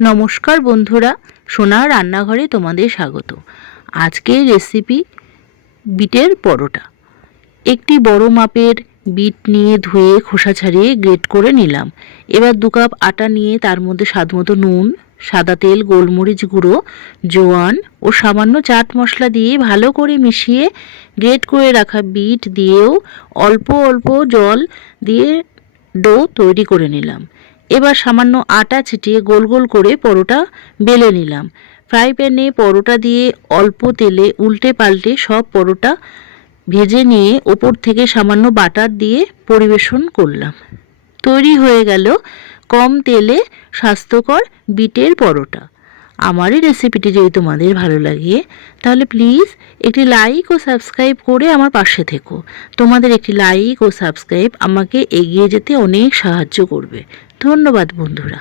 নমস্কার বন্ধুরা, সোনার রান্নাঘরে তোমাদের স্বাগত। আজকের রেসিপি বিটের পরোটা। একটি বড় মাপের বিট নিয়ে ধুয়ে খোসা ছাড়িয়ে গ্রেট করে নিলাম। এবার 2 কাপ আটা নিয়ে তার মধ্যে স্বাদমতো নুন, সাদা তেল, গোলমরিচ গুঁড়ো, জোয়ান ও সামান্য চাট মশলা দিয়ে ভালো করে মিশিয়ে গ্রেট করে রাখা বিট দিয়েও অল্প অল্প জল দিয়ে ডো তৈরি করে নিলাম। এবার সামান্য আটা ছিটিয়ে গোল গোল করে পরোটা বেলে নিলাম। ফ্রাই প্যানে পরোটা দিয়ে অল্প তেলে উল্টে পাল্টে সব পরোটা ভেজে নিয়ে ওপর থেকে সামান্য বাটার দিয়ে পরিবেশন করলাম। তৈরি হয়ে গেল কম তেলে স্বাস্থ্যকর বিটের পরোটা। আমার এই রেসিপিটি যদি তোমাদের ভালো লাগে তাহলে প্লিজ একটি লাইক ও সাবস্ক্রাইব করে আমার পাশে থেকো। তোমাদের একটি লাইক ও সাবস্ক্রাইব আমাকে এগিয়ে যেতে অনেক সাহায্য করবে। ধন্যবাদ বন্ধুরা।